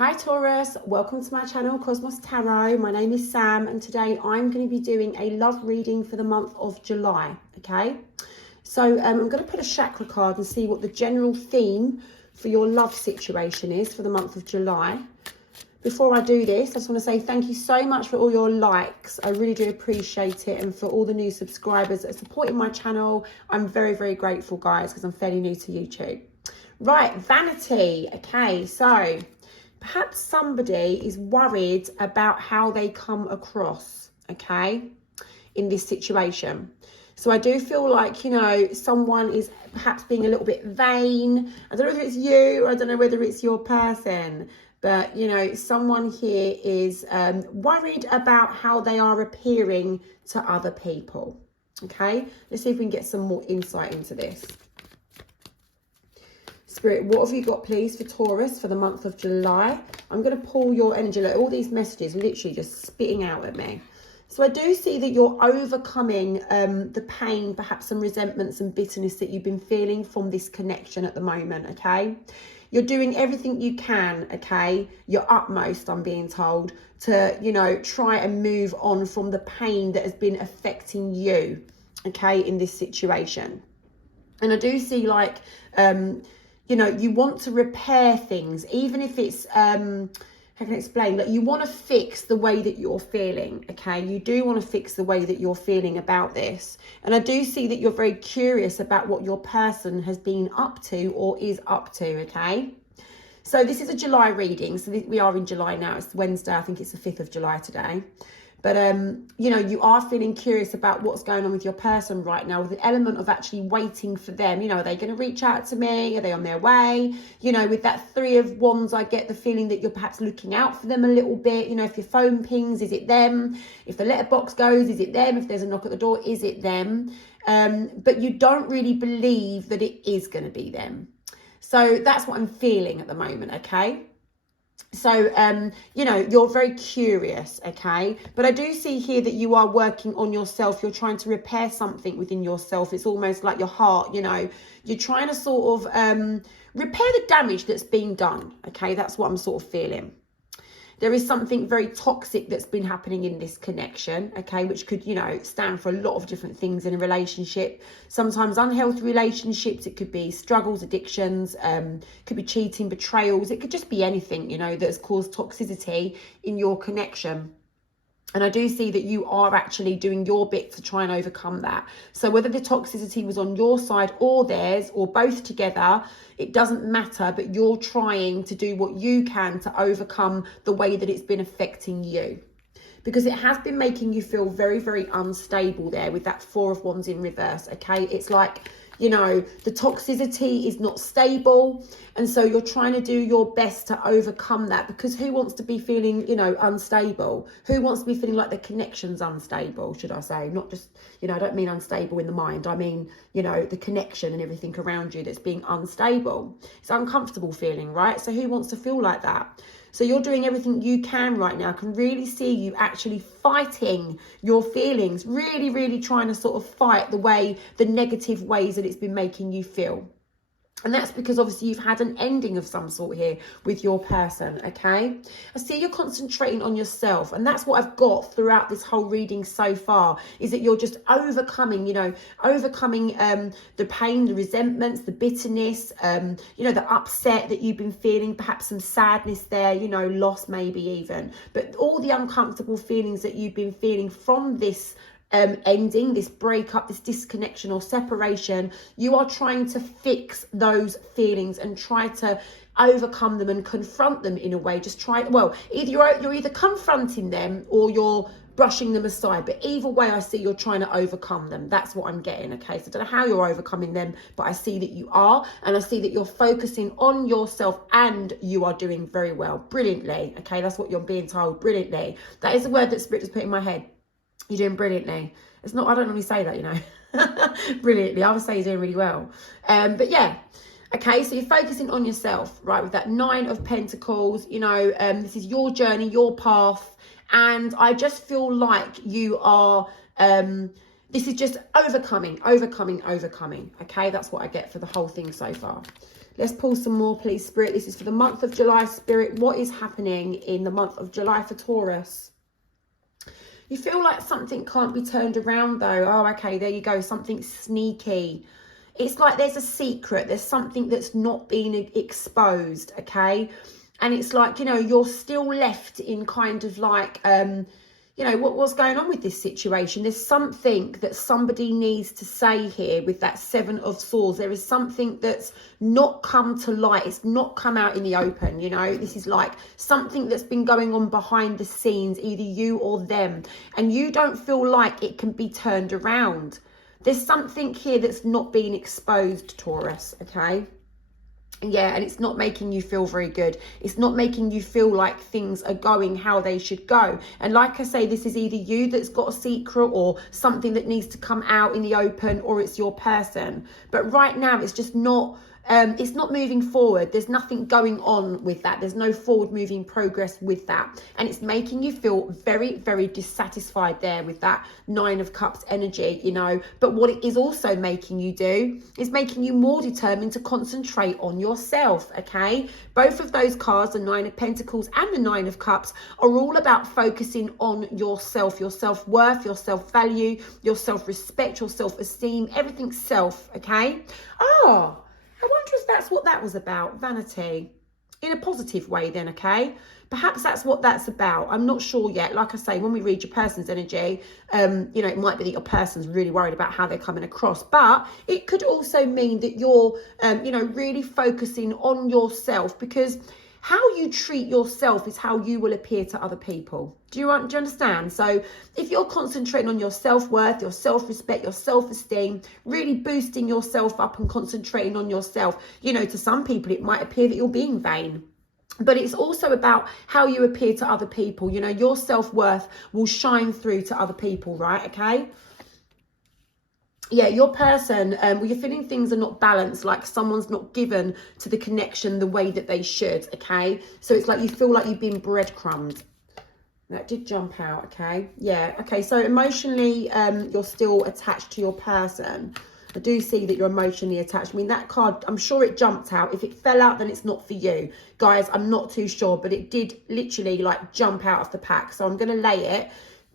Hi Taurus, welcome to my channel Cosmos Tarot. My name is Sam and today I'm going to be doing a love reading for the month of July, okay? So I'm going to put a chakra card and see what the general theme for your love situation is for the month of July. Before I do this, I just want to say thank you so much for all your likes. I really do appreciate it, and for all the new subscribers that are supporting my channel. I'm very, very grateful, guys, because I'm fairly new to YouTube. Right, vanity. Okay, so perhaps somebody is worried about how they come across, okay, in this situation. So I do feel like, you know, someone is perhaps being a little bit vain. I don't know whether it's you or I don't know whether it's your person. But, you know, someone here is worried about how they are appearing to other people. Okay, let's see if we can get some more insight into this. Spirit, what have you got, please, for Taurus for the month of July? I'm going to pull your energy. Look, all these messages literally just spitting out at me. So I do see that you're overcoming the pain, perhaps some resentments and bitterness that you've been feeling from this connection at the moment, okay? You're doing everything you can, okay? Your utmost, I'm being told, to, you know, try and move on from the pain that has been affecting you, okay, in this situation. And I do see, like, you know, you want to repair things, even if it's, how can I explain? Like, you want to fix the way that you're feeling, okay? You do want to fix the way that you're feeling about this. And I do see that you're very curious about what your person has been up to or is up to, okay? So this is a July reading. So we are in July now. It's Wednesday. I think it's the 5th of July today. But, you know, you are feeling curious about what's going on with your person right now, with the element of actually waiting for them. You know, are they going to reach out to me? Are they on their way? You know, with that 3 of Wands, I get the feeling that you're perhaps looking out for them a little bit. You know, if your phone pings, is it them? If the letterbox goes, is it them? If there's a knock at the door, is it them? But you don't really believe that it is going to be them. So that's what I'm feeling at the moment, okay? So, you know, you're very curious, okay? But I do see here that you are working on yourself. You're trying to repair something within yourself. It's almost like your heart, you know. You're trying to sort of repair the damage that's been done, okay? That's what I'm sort of feeling. There is something very toxic that's been happening in this connection, okay, which could, you know, stand for a lot of different things in a relationship. Sometimes unhealthy relationships, it could be struggles, addictions, could be cheating, betrayals. It could just be anything, you know, that has caused toxicity in your connection. And I do see that you are actually doing your bit to try and overcome that. So whether the toxicity was on your side or theirs or both together, it doesn't matter, but you're trying to do what you can to overcome the way that it's been affecting you. Because it has been making you feel very, very unstable there with that 4 of Wands in reverse, okay? It's like, you know, the toxicity is not stable. And so you're trying to do your best to overcome that, because who wants to be feeling, you know, unstable? Who wants to be feeling like the connection's unstable, should I say? Not just, you know, I don't mean unstable in the mind. I mean, you know, the connection and everything around you that's being unstable. It's an uncomfortable feeling, right? So who wants to feel like that? So you're doing everything you can right now. I can really see you actually fighting your feelings, really, really trying to sort of fight the negative ways that it's been making you feel. And that's because obviously you've had an ending of some sort here with your person, okay? I see you're concentrating on yourself, and that's what I've got throughout this whole reading so far, is that you're just overcoming, you know, the pain, the resentments, the bitterness, you know, the upset that you've been feeling, perhaps some sadness there, you know, loss maybe even. But all the uncomfortable feelings that you've been feeling from this ending, this breakup, this disconnection or separation, you are trying to fix those feelings and try to overcome them and confront them in a way. Just try, well, you're either confronting them or you're brushing them aside, but either way I see you're trying to overcome them. That's what I'm getting, okay? So I don't know how you're overcoming them, but I see that you are, and I see that you're focusing on yourself, and you are doing very well, brilliantly, okay? That's what you're being told, brilliantly. That is the word that Spirit just put in my head. You're doing brilliantly. It's not, I don't normally say that, you know. Brilliantly. I would say you're doing really well. But yeah. Okay, so you're focusing on yourself, right, with that 9 of Pentacles. You know, this is your journey, your path. And I just feel like you are, this is just overcoming. Okay, that's what I get for the whole thing so far. Let's pull some more, please, Spirit. This is for the month of July, Spirit. What is happening in the month of July for Taurus? You feel like something can't be turned around, though. Oh, okay, there you go. Something sneaky. It's like there's a secret. There's something that's not been exposed, okay? And it's like, you know, you're still left in kind of like, you know, what's going on with this situation? There's something that somebody needs to say here with that Seven of Swords. There is something that's not come to light. It's not come out in the open, you know. This is like something that's been going on behind the scenes, either you or them. And you don't feel like it can be turned around. There's something here that's not being exposed, Taurus, okay? Yeah, and it's not making you feel very good. It's not making you feel like things are going how they should go. And like I say, this is either you that's got a secret or something that needs to come out in the open, or it's your person. But right now, it's just not... it's not moving forward. There's nothing going on with that. There's no forward moving progress with that. And it's making you feel very, very dissatisfied there with that Nine of Cups energy, you know. But what it is also making you do is making you more determined to concentrate on yourself, okay? Both of those cards, the Nine of Pentacles and the Nine of Cups, are all about focusing on yourself, your self-worth, your self-value, your self-respect, your self-esteem, everything self, okay? Oh, I wonder if that's what that was about, vanity. In a positive way then, okay? Perhaps that's what that's about. I'm not sure yet. Like I say, when we read your person's energy, you know, it might be that your person's really worried about how they're coming across. But it could also mean that you're, you know, really focusing on yourself, because how you treat yourself is how you will appear to other people. Do you understand? So if you're concentrating on your self-worth, your self-respect, your self-esteem, really boosting yourself up and concentrating on yourself, you know, to some people, it might appear that you're being vain. But it's also about how you appear to other people. You know, your self-worth will shine through to other people, right? Okay? Yeah, your person, well, you're feeling things are not balanced, like someone's not given to the connection the way that they should, okay? So it's like you feel like you've been breadcrumbed. That did jump out, okay? Yeah, okay, so emotionally, you're still attached to your person. I do see that you're emotionally attached. I mean, that card, I'm sure it jumped out. If it fell out, then it's not for you. Guys, I'm not too sure, but it did literally, like, jump out of the pack. So I'm going to lay it.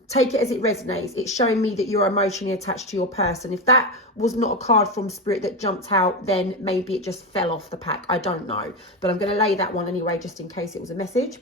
Take it as it resonates. It's showing me that you're emotionally attached to your person. If that was not a card from Spirit that jumped out, then maybe it just fell off the pack. I don't know. But I'm going to lay that one anyway, just in case it was a message.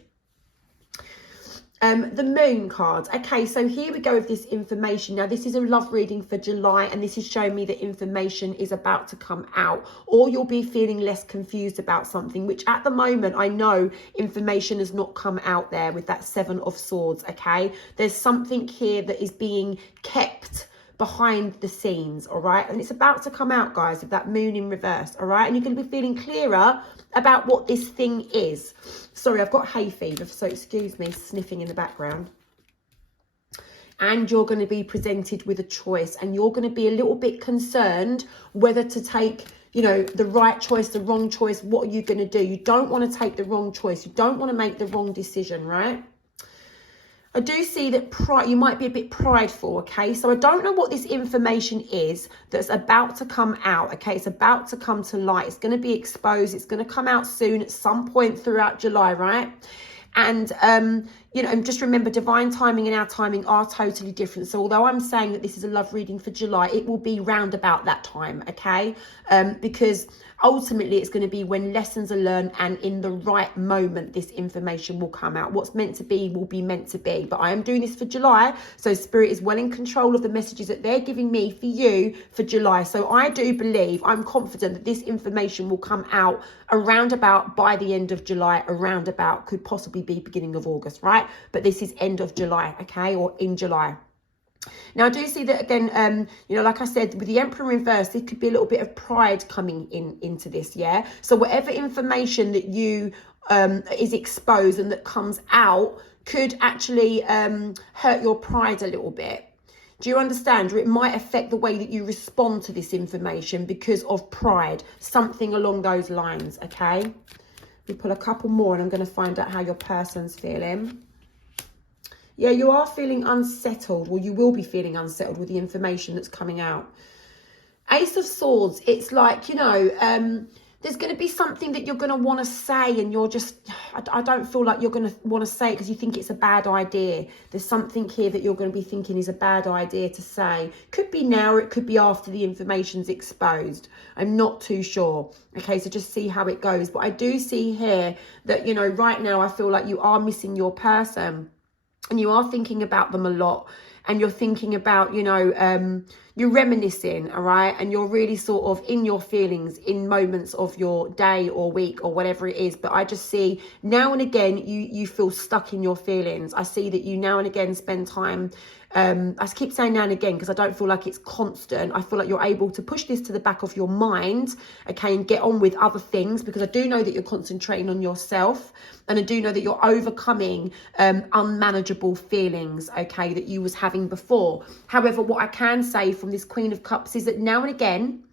The Moon card. Okay, so here we go with this information. Now, this is a love reading for July, and this is showing me that information is about to come out, or you'll be feeling less confused about something, which at the moment, I know information has not come out there with that Seven of Swords, okay? There's something here that is being kept behind the scenes, all right? And it's about to come out, guys, with that Moon in reverse, all right? And you're going to be feeling clearer about what this thing is. Sorry, I've got hay fever, so excuse me sniffing in the background. And you're going to be presented with a choice, and you're going to be a little bit concerned whether to take, you know, the right choice, the wrong choice. What are you going to do? You don't want to take the wrong choice. You don't want to make the wrong decision, right? I do see that pride, you might be a bit prideful, okay? So I don't know what this information is that's about to come out, okay? It's about to come to light. It's going to be exposed. It's going to come out soon at some point throughout July, right? And, you know, and just remember, divine timing and our timing are totally different. So although I'm saying that this is a love reading for July, it will be round about that time, okay? Because ultimately it's going to be when lessons are learned, and in the right moment, this information will come out. What's meant to be will be meant to be. But I am doing this for July, so Spirit is well in control of the messages that they're giving me for you for July. So I do believe, I'm confident that this information will come out around about by the end of July, around about, could possibly be beginning of August, right? But this is end of July, okay, or in July. Now, I do see that again, you know, like I said, with the Emperor in reverse, there could be a little bit of pride coming into this, yeah? So whatever information that you is exposed and that comes out could actually hurt your pride a little bit. Do you understand? Or it might affect the way that you respond to this information because of pride, something along those lines, okay? We pull a couple more, and I'm going to find out how your person's feeling. Yeah, you are feeling unsettled, or you will be feeling unsettled with the information that's coming out. Ace of Swords, it's like, you know, there's going to be something that you're going to want to say, and you're just, I don't feel like you're going to want to say it because you think it's a bad idea. There's something here that you're going to be thinking is a bad idea to say. Could be now, or it could be after the information's exposed. I'm not too sure. Okay, so just see how it goes. But I do see here that, you know, right now I feel like you are missing your person, and you are thinking about them a lot. And you're thinking about, you know, you're reminiscing, all right? And you're really sort of in your feelings in moments of your day or week or whatever it is. But I just see now and again, you feel stuck in your feelings. I see that you now and again spend time, I keep saying now and again because I don't feel like it's constant. I feel like you're able to push this to the back of your mind, okay, and get on with other things, because I do know that you're concentrating on yourself, and I do know that you're overcoming unmanageable feelings, okay, that you was having before. However, what I can say from this Queen of Cups is that now and again,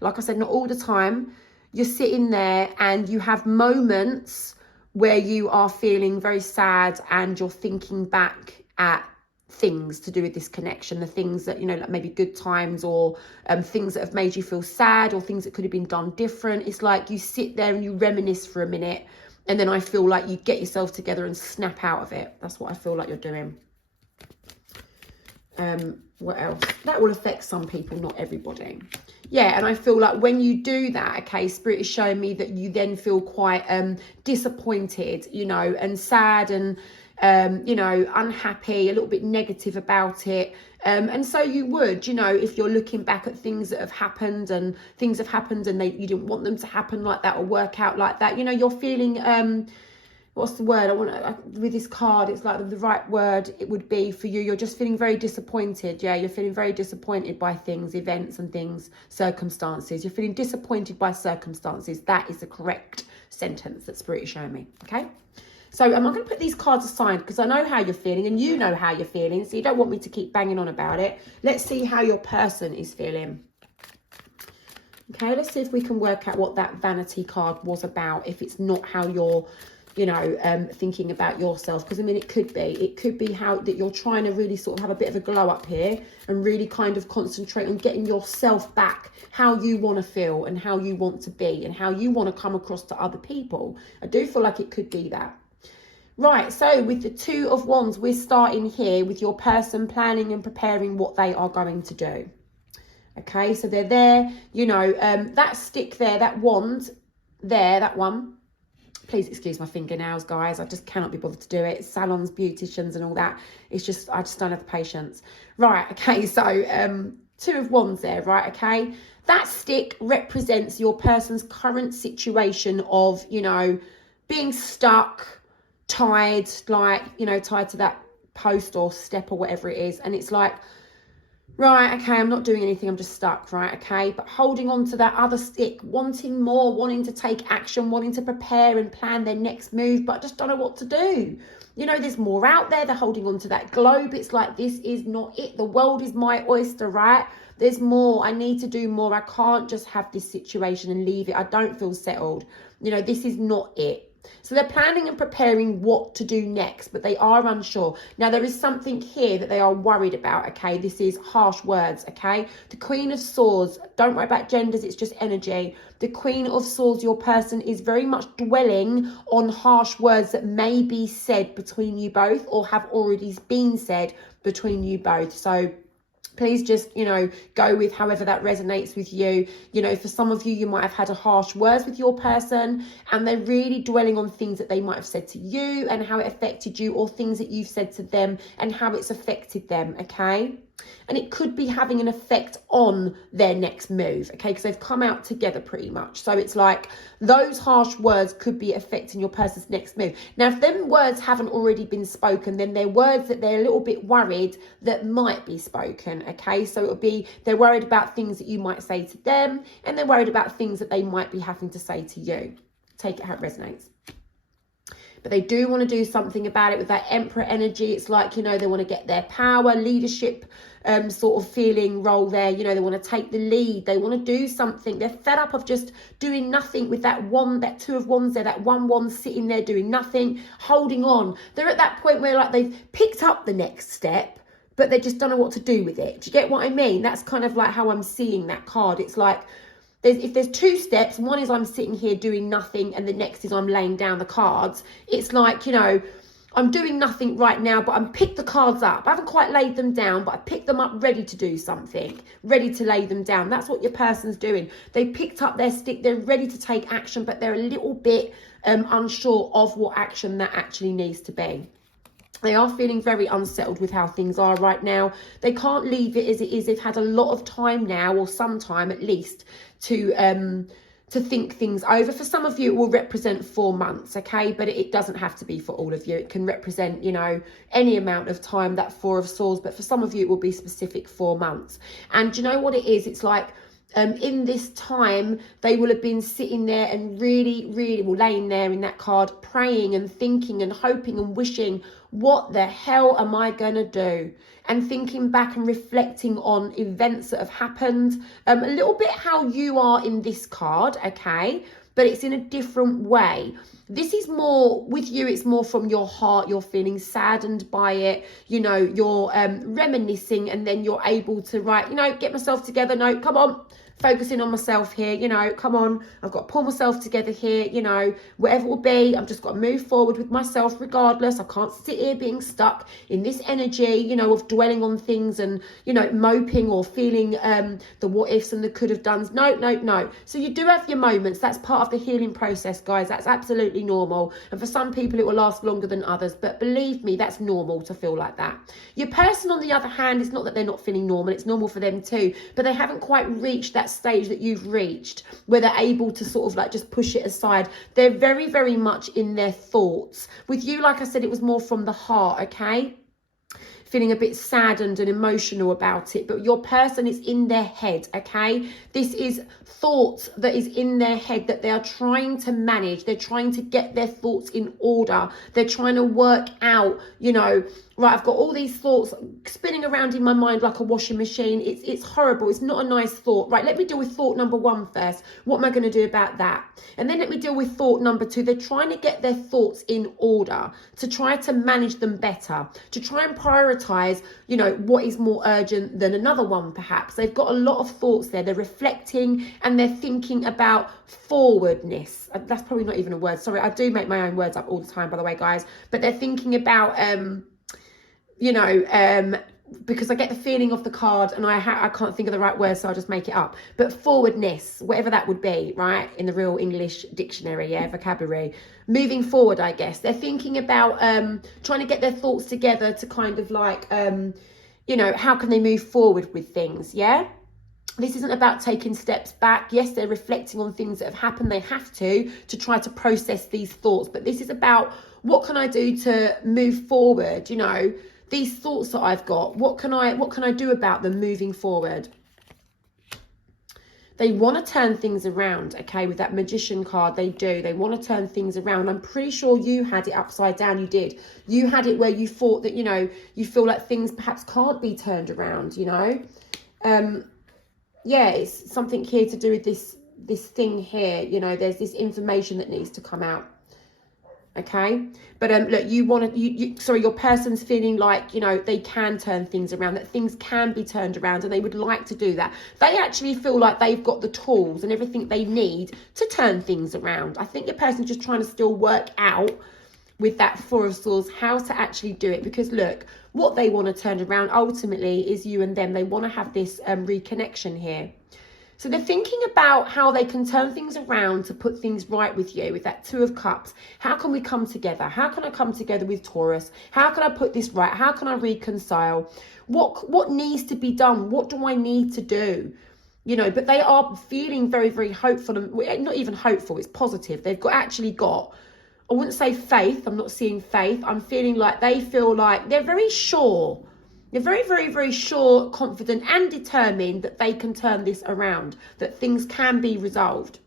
like I said, not all the time, you're sitting there and you have moments where you are feeling very sad and you're thinking back at things to do with this connection, the things that, you know, like maybe good times, or things that have made you feel sad, or things that could have been done different. It's like you sit there and you reminisce for a minute, and then I feel like you get yourself together and snap out of it. That's what I feel like you're doing. What else? That will affect some people, not everybody. Yeah, and I feel like when you do that, okay, Spirit is showing me that you then feel quite disappointed, you know, and sad, and you know, unhappy, a little bit negative about it. And so you would, you know, if you're looking back at things that have happened, and things have happened and you didn't want them to happen like that or work out like that, you know, you're feeling, what's the word? With this card, it's like the right word it would be for you. You're just feeling very disappointed. Yeah, you're feeling very disappointed by things, events and things, circumstances. You're feeling disappointed by circumstances. That is the correct sentence that Spirit is showing me, okay? So I'm going to put these cards aside because I know how you're feeling and you know how you're feeling. So you don't want me to keep banging on about it. Let's see how your person is feeling. Okay, let's see if we can work out what that vanity card was about. If it's not how you're, you know, thinking about yourself. Because, I mean, it could be how that you're trying to really sort of have a bit of a glow up here and really kind of concentrate on getting yourself back, how you want to feel and how you want to be and how you want to come across to other people. I do feel like it could be that. Right, so with the Two of Wands, we're starting here with your person planning and preparing what they are going to do. Okay, so they're there, you know, that stick there, that wand there, that one. Please excuse my fingernails, guys. I just cannot be bothered to do it. Salons, beauticians and all that. It's just, I just don't have the patience. Right, okay, so Two of Wands there, right, okay. That stick represents your person's current situation of, you know, being stuck, tied, like, you know, tied to that post or step or whatever it is. And it's like, right, okay, I'm not doing anything, I'm just stuck, right, okay? But holding on to that other stick, wanting more, wanting to take action, wanting to prepare and plan their next move, but I just don't know what to do. You know, there's more out there. They're holding on to that globe. It's like, this is not it. The world is my oyster, right? There's more. I need to do more. I can't just have this situation and leave it. I don't feel settled. You know, this is not it. So they're planning and preparing what to do next, but they are unsure. Now, there is something here that they are worried about, okay? This is harsh words, okay? The Queen of Swords, don't worry about genders, it's just energy. The Queen of Swords, your person is very much dwelling on harsh words that may be said between you both or have already been said between you both. So please just, you know, go with however that resonates with you. You know, for some of you, you might have had a harsh words with your person and they're really dwelling on things that they might have said to you and how it affected you, or things that you've said to them and how it's affected them, okay? And it could be having an effect on their next move, okay? Because they've come out together pretty much. So it's like those harsh words could be affecting your person's next move. Now, if them words haven't already been spoken, then they're words that they're a little bit worried that might be spoken, okay? So it'll be, they're worried about things that you might say to them, and they're worried about things that they might be having to say to you. Take it how it resonates. But they do want to do something about it with that Emperor energy. It's like, you know, they want to get their power, leadership sort of feeling role there. You know, they want to take the lead. They want to do something. They're fed up of just doing nothing with that one, that Two of Wands there, that one wand sitting there doing nothing, holding on. They're at that point where like they've picked up the next step, but they just don't know what to do with it. Do you get what I mean? That's kind of like how I'm seeing that card. It's like if there's 2 steps, one is I'm sitting here doing nothing, and the next is I'm laying down the cards. It's like, you know, I'm doing nothing right now, but I'm picked the cards up. I haven't quite laid them down, but I picked them up ready to do something, ready to lay them down. That's what your person's doing. They picked up their stick. They're ready to take action, but they're a little bit unsure of what action that actually needs to be. They are feeling very unsettled with how things are right now. They can't leave it as it is. They've had a lot of time now, or some time at least, to think things over. For some of you, it will represent 4 months, okay? But it doesn't have to be for all of you. It can represent, you know, any amount of time, that 4 of Swords. But for some of you, it will be specific 4 months. And you know what it is? It's like, in this time, they will have been sitting there and really, well, laying there in that card, praying and thinking and hoping and wishing, what the hell am I going to do? And thinking back and reflecting on events that have happened. A little bit how you are in this card, okay? But it's in a different way. This is more, with you, it's more from your heart. You're feeling saddened by it. You know, you're reminiscing, and then you're able to write, you know, get myself together. No, come on. Focusing on myself here, you know, come on, I've got to pull myself together here, you know, whatever it will be, I've just got to move forward with myself regardless. I can't sit here being stuck in this energy, you know, of dwelling on things and, you know, moping or feeling the what ifs and the could have dones. No. So you do have your moments. That's part of the healing process, guys. That's absolutely normal. And for some people, it will last longer than others. But believe me, that's normal to feel like that. Your person, on the other hand, it's not that they're not feeling normal. It's normal for them too. But they haven't quite reached that stage that you've reached where they're able to sort of like just push it aside. They're very, very much in their thoughts. With you, like I said, it was more from the heart, okay? Feeling a bit saddened and emotional about it, but your person is in their head, okay? This is thoughts that is in their head that they are trying to manage. They're trying to get their thoughts in order. They're trying to work out, you know, right, I've got all these thoughts spinning around in my mind like a washing machine. It's horrible. It's not a nice thought. Right, let me deal with thought number 1 first. What am I going to do about that? And then let me deal with thought number 2. They're trying to get their thoughts in order, to try to manage them better, to try and prioritize, you know, what is more urgent than another one, perhaps. They've got a lot of thoughts there. They're reflecting and they're thinking about forwardness. That's probably not even a word. Sorry, I do make my own words up all the time, by the way, guys. But they're thinking about, you know, because I get the feeling of the card and I can't think of the right word, so I'll just make it up. But forwardness, whatever that would be, right, in the real English dictionary, yeah, vocabulary. Moving forward, I guess. They're thinking about trying to get their thoughts together to kind of like, you know, how can they move forward with things, yeah? This isn't about taking steps back. Yes, they're reflecting on things that have happened. They have to try to process these thoughts. But this is about, what can I do to move forward, you know? These thoughts that I've got, what can I do about them moving forward? They want to turn things around, okay? With that Magician card, they do. They want to turn things around. I'm pretty sure you had it upside down. You did. You had it where you thought that, you know, you feel like things perhaps can't be turned around, you know? Yeah, it's something here to do with this thing here. You know, there's this information that needs to come out. Okay, but look, you want to, sorry, your person's feeling like, you know, they can turn things around, that things can be turned around, and they would like to do that. They actually feel like they've got the tools and everything they need to turn things around. I think your person's just trying to still work out with that 4 of Swords how to actually do it, because look, what they want to turn around ultimately is you and them. They want to have this reconnection here. So they're thinking about how they can turn things around to put things right with you, with that 2 of Cups. How can we come together? How can I come together with Taurus? How can I put this right? How can I reconcile? What needs to be done? What do I need to do? You know, but they are feeling very, very hopeful. And not even hopeful, it's positive. They've actually got, I wouldn't say faith. I'm not seeing faith. I'm feeling like they feel like they're very sure. They're very, very, very sure, confident and determined that they can turn this around, that things can be resolved.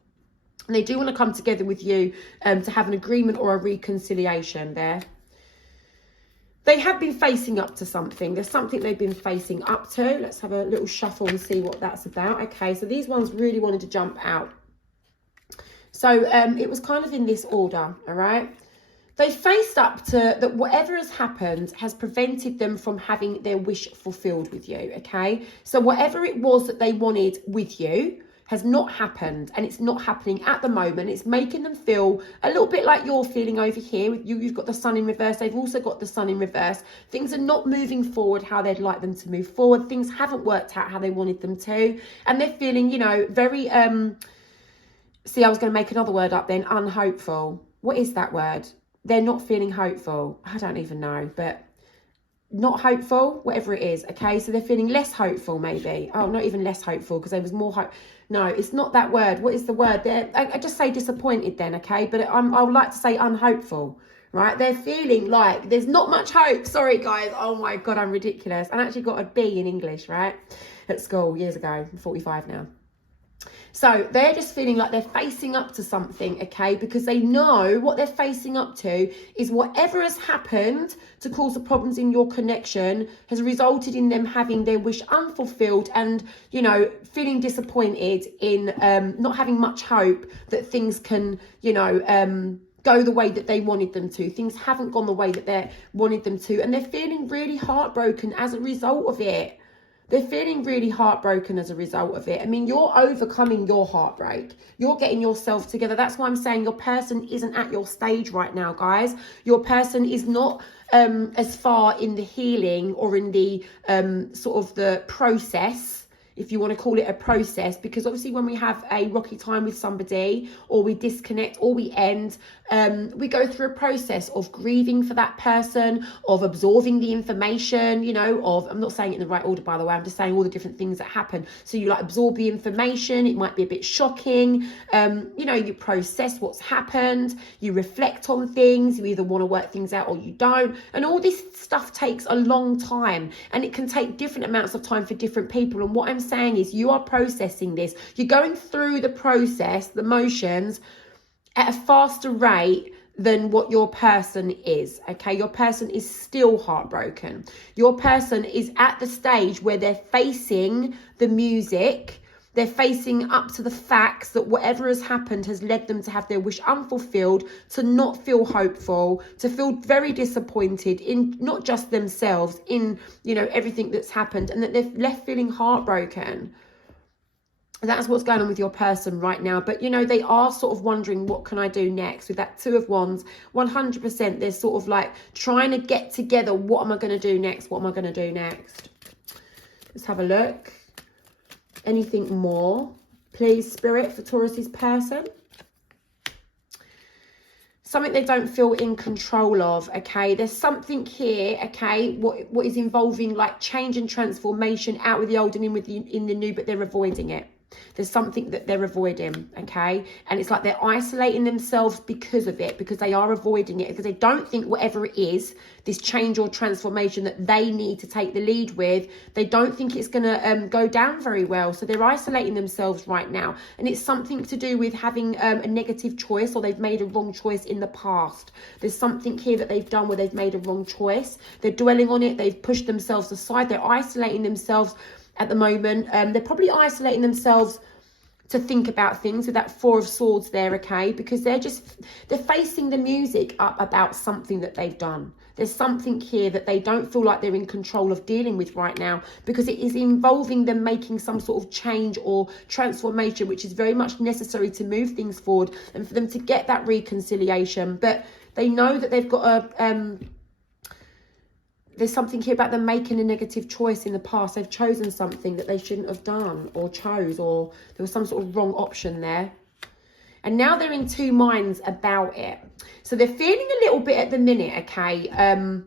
And they do want to come together with you to have an agreement or a reconciliation there. They have been facing up to something. There's something they've been facing up to. Let's have a little shuffle and see what that's about. Okay, so these ones really wanted to jump out. So it was kind of in this order, all right? They faced up to that whatever has happened has prevented them from having their wish fulfilled with you, okay? So whatever it was that they wanted with you has not happened, and it's not happening at the moment. It's making them feel a little bit like you're feeling over here. You've got the sun in reverse. They've also got the sun in reverse. Things are not moving forward how they'd like them to move forward. Things haven't worked out how they wanted them to. And they're feeling, you know, very, see, I was going to make another word up then, unhopeful. What is that word? They're not feeling hopeful. I don't even know, but not hopeful, whatever it is. Okay, so they're feeling less hopeful, maybe. Oh, not even less hopeful, because there was more hope. No, it's not that word. What is the word? I just say disappointed then, okay? But I would like to say unhopeful, right? They're feeling like there's not much hope. Sorry, guys. Oh, my God, I'm ridiculous. I actually got a B in English, right, at school years ago. I'm 45 now. So they're just feeling like they're facing up to something, okay? Because they know what they're facing up to is whatever has happened to cause the problems in your connection has resulted in them having their wish unfulfilled and, you know, feeling disappointed in not having much hope that things can, you know, go the way that they wanted them to. Things haven't gone the way that they wanted them to. And they're feeling really heartbroken as a result of it. They're feeling really heartbroken as a result of it. I mean, you're overcoming your heartbreak. You're getting yourself together. That's why I'm saying your person isn't at your stage right now, guys. Your person is not as far in the healing or in the sort of the process, if you want to call it a process, because obviously when we have a rocky time with somebody or we disconnect or we end, we go through a process of grieving for that person, of absorbing the information, you know, of, I'm not saying it in the right order, by the way, I'm just saying all the different things that happen. So you like absorb the information, it might be a bit shocking, you know, you process what's happened, you reflect on things, you either want to work things out or you don't, and all this stuff takes a long time, and it can take different amounts of time for different people. And what I'm saying is you are processing this, you're going through the process, the motions, at a faster rate than what your person is, okay? Your person is still heartbroken. Your person is at the stage where they're facing the music, they're facing up to the facts that whatever has happened has led them to have their wish unfulfilled, to not feel hopeful, to feel very disappointed in not just themselves, in, you know, everything that's happened, and that they're left feeling heartbroken. That's what's going on with your person right now. But, you know, they are sort of wondering, what can I do next? With that Two of Wands, 100%, they're sort of like trying to get together. What am I going to do next? What am I going to do next? Let's have a look. Anything more, please, Spirit, for Taurus's person? Something they don't feel in control of, okay? There's something here, okay, what is involving like change and transformation, out with the old and in the new, but they're avoiding it. There's something that they're avoiding, okay? And it's like they're isolating themselves because of it, because they are avoiding it, because they don't think whatever it is, this change or transformation that they need to take the lead with, they don't think it's going to go down very well. So they're isolating themselves right now. And it's something to do with having a negative choice, or they've made a wrong choice in the past. There's something here that they've done where they've made a wrong choice. They're dwelling on it. They've pushed themselves aside. They're isolating themselves at the moment. They're probably isolating themselves to think about things with that Four of Swords there, okay? Because they're facing the music up about something that they've done. There's something here that they don't feel like they're in control of dealing with right now, because it is involving them making some sort of change or transformation, which is very much necessary to move things forward and for them to get that reconciliation. But they know that they've got a there's something here about them making a negative choice in the past. They've chosen something that they shouldn't have done, or chose, or there was some sort of wrong option there. And now they're in two minds about it. So they're feeling a little bit at the minute, okay, a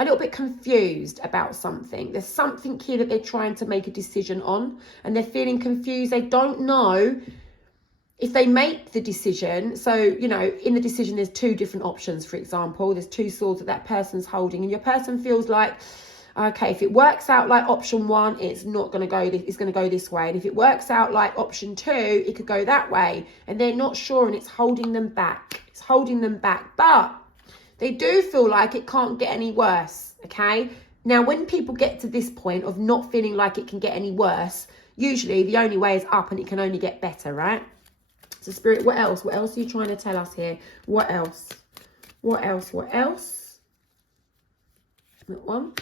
little bit confused about something. There's something here that they're trying to make a decision on, and they're feeling confused. They don't know if they make the decision. So, you know, in the decision, there's two different options. For example, there's two swords that person's holding, and your person feels like, okay, if it works out like option one, it's not going to go, it's going to go this way. And if it works out like option two, it could go that way. And they're not sure, and it's holding them back. It's holding them back. But they do feel like it can't get any worse, okay? Now, when people get to this point of not feeling like it can get any worse, usually the only way is up, and it can only get better, right? So, Spirit, what else? What else are you trying to tell us here? What else? What else? What else? That one.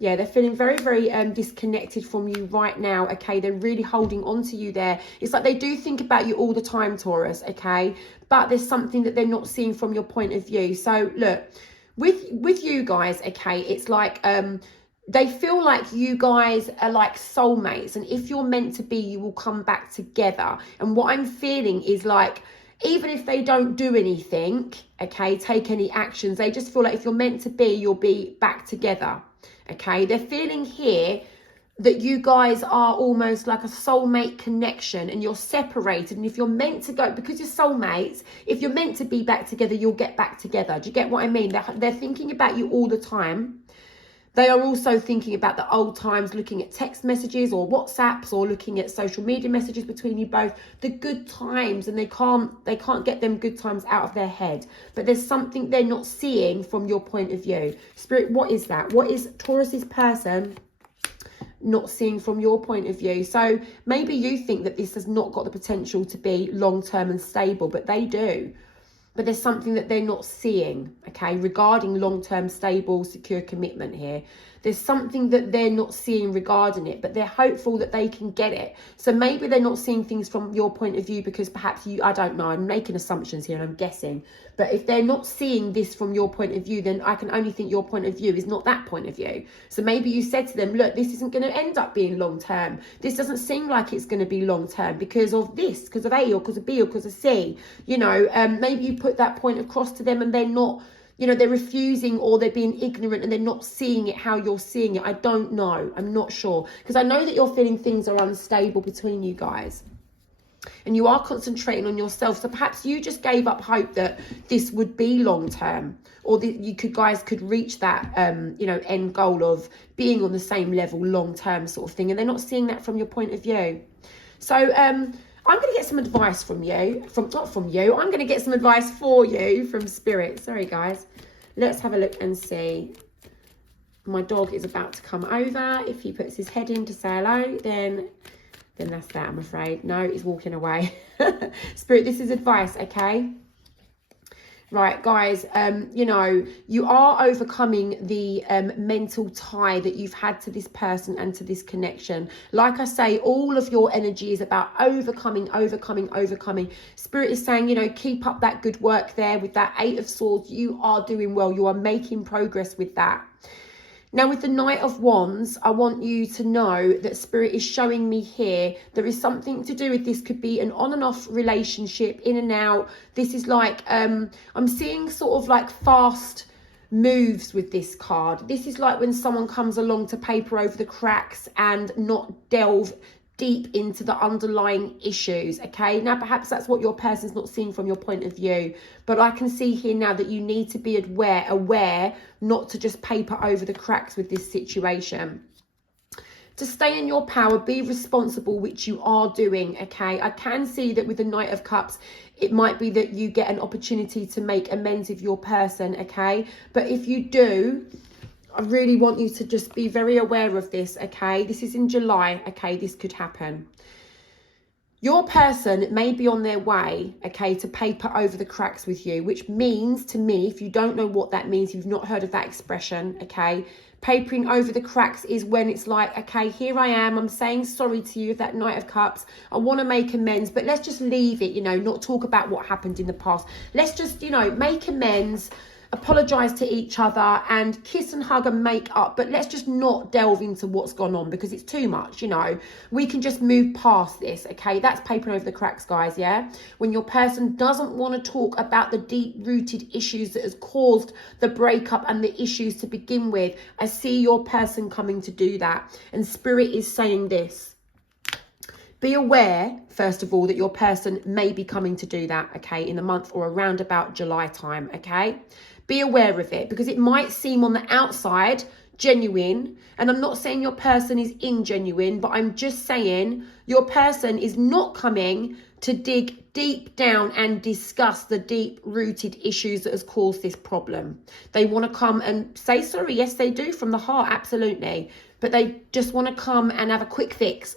Yeah, they're feeling very, very disconnected from you right now, okay? They're really holding on to you there. It's like they do think about you all the time, Taurus, okay? But there's something that they're not seeing from your point of view. So, look, with you guys, okay, it's like they feel like you guys are like soulmates. And if you're meant to be, you will come back together. And what I'm feeling is like, even if they don't do anything, okay, take any actions, they just feel like if you're meant to be, you'll be back together. Okay, they're feeling here that you guys are almost like a soulmate connection and you're separated. And if you're meant to go, because you're soulmates, if you're meant to be back together, you'll get back together. Do you get what I mean? They're thinking about you all the time. They are also thinking about the old times, looking at text messages or WhatsApps or looking at social media messages between you both, the good times, and they can't get them good times out of their head. But there's something they're not seeing from your point of view. Spirit, what is that? What is Taurus's person not seeing from your point of view? So maybe you think that this has not got the potential to be long-term and stable, but they do. But there's something that they're not seeing, okay, regarding long-term, stable, secure commitment here. There's something that they're not seeing regarding it, but they're hopeful that they can get it. So maybe they're not seeing things from your point of view because perhaps you, I don't know, I'm making assumptions here and I'm guessing. But if they're not seeing this from your point of view, then I can only think your point of view is not that point of view. So maybe you said to them, look, this isn't going to end up being long-term. This doesn't seem like it's going to be long-term because of this, because of A or because of B or because of C. You know, maybe you put that point across to them and they're not, you know, they're refusing or they're being ignorant and they're not seeing it how you're seeing it. I don't know. I'm not sure. Because I know that you're feeling things are unstable between you guys. And you are concentrating on yourself. So perhaps you just gave up hope that this would be long term. Or that you guys could reach that, you know, end goal of being on the same level long term sort of thing. And they're not seeing that from your point of view. So, I'm going to get some advice from you, not from you, I'm going to get some advice for you from Spirit. Sorry, guys. Let's have a look and see. My dog is about to come over. If he puts his head in to say hello, then that's that, I'm afraid. No, he's walking away. Spirit, this is advice, okay? Right, guys, you know, you are overcoming the mental tie that you've had to this person and to this connection. Like I say, all of your energy is about overcoming. Spirit is saying, you know, keep up that good work there with that 8 of Swords. You are doing well. You are making progress with that. Now, with the Knight of Wands, I want you to know that Spirit is showing me here there is something to do with this. Could be an on and off relationship, in and out. This is like, I'm seeing sort of like fast moves with this card. This is like when someone comes along to paper over the cracks and not delve deep into the underlying issues, okay? Now, perhaps that's what your person's not seeing from your point of view, but I can see here now that you need to be aware not to just paper over the cracks with this situation. To stay in your power, be responsible, which you are doing, okay? I can see that with the Knight of Cups, it might be that you get an opportunity to make amends with your person, okay? But if you do, I really want you to just be very aware of this, okay? This is in July, okay? This could happen. Your person may be on their way, okay, to paper over the cracks with you, which means to me, if you don't know what that means, you've not heard of that expression, okay? Papering over the cracks is when it's like, okay, here I am, I'm saying sorry to you, that Knight of Cups, I want to make amends, but let's just leave it, you know, not talk about what happened in the past. Let's just, you know, make amends, apologize to each other and kiss and hug and make up, but let's just not delve into what's gone on because it's too much, you know. We can just move past this, okay? That's papering over the cracks, guys, yeah? When your person doesn't want to talk about the deep-rooted issues that has caused the breakup and the issues to begin with, I see your person coming to do that. And Spirit is saying this. Be aware, first of all, that your person may be coming to do that, okay, in the month or around about July time, okay? Be aware of it because it might seem on the outside genuine. And I'm not saying your person is ingenuine, but I'm just saying your person is not coming to dig deep down and discuss the deep-rooted issues that has caused this problem. They want to come and say sorry. Yes, they do, from the heart, absolutely. But they just want to come and have a quick fix,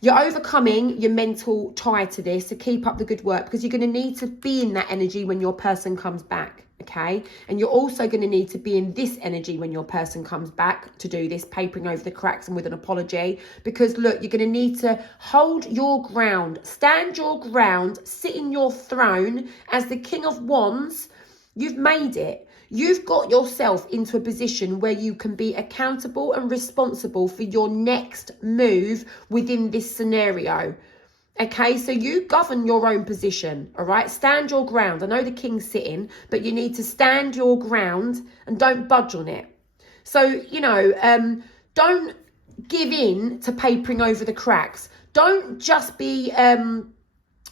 You're overcoming your mental tie to this, so keep up the good work because you're going to need to be in that energy when your person comes back, okay? And you're also going to need to be in this energy when your person comes back to do this, papering over the cracks and with an apology, because look, you're going to need to hold your ground, stand your ground, sit in your throne as the King of Wands. You've made it. You've got yourself into a position where you can be accountable and responsible for your next move within this scenario. Okay, so you govern your own position, all right? Stand your ground. I know the king's sitting, but you need to stand your ground and don't budge on it. So, you know, don't give in to papering over the cracks. Don't just be,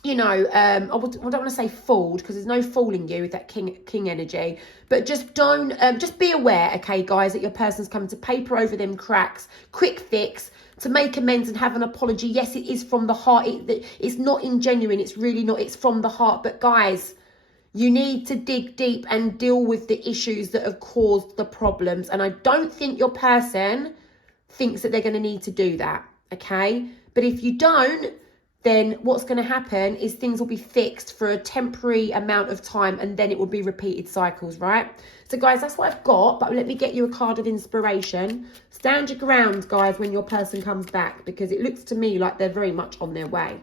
you know, I don't want to say fooled, because there's no fooling you with that king energy, but just don't, just be aware, okay, guys, that your person's coming to paper over them cracks, quick fix, to make amends and have an apology. Yes, it is from the heart. It's not ingenuine. It's really not. It's from the heart. But guys, you need to dig deep and deal with the issues that have caused the problems. And I don't think your person thinks that they're going to need to do that, okay? But if you don't, then what's going to happen is things will be fixed for a temporary amount of time, and then it will be repeated cycles, right? So guys, that's what I've got, but let me get you a card of inspiration. Stand your ground, guys, when your person comes back, because it looks to me like they're very much on their way.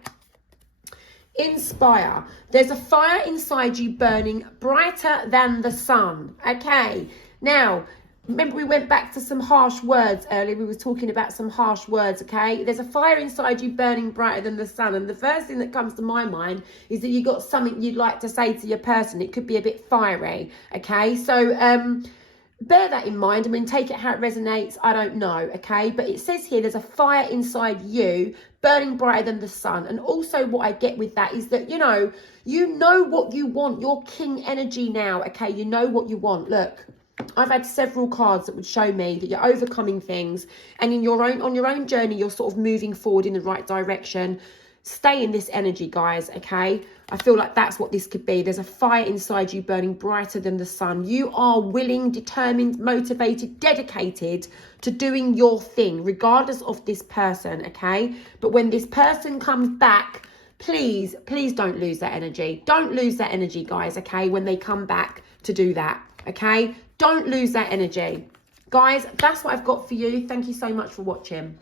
Inspire. There's a fire inside you burning brighter than the sun. Okay, now, remember we went back to some harsh words earlier. We were talking about some harsh words, okay? There's a fire inside you burning brighter than the sun. And the first thing that comes to my mind is that you got something you'd like to say to your person. It could be a bit fiery, okay? So bear that in mind. I mean, take it how it resonates. I don't know, okay? But it says here there's a fire inside you burning brighter than the sun. And also what I get with that is that, you know what you want. Your king energy now, okay? You know what you want. Look, I've had several cards that would show me that you're overcoming things, and on your own journey, you're sort of moving forward in the right direction. Stay in this energy, guys, okay? I feel like that's what this could be. There's a fire inside you burning brighter than the sun. You are willing, determined, motivated, dedicated to doing your thing, regardless of this person, okay? But when this person comes back, please don't lose that energy. Don't lose that energy, guys, okay, when they come back to do that, okay? Don't lose that energy. Guys, that's what I've got for you. Thank you so much for watching.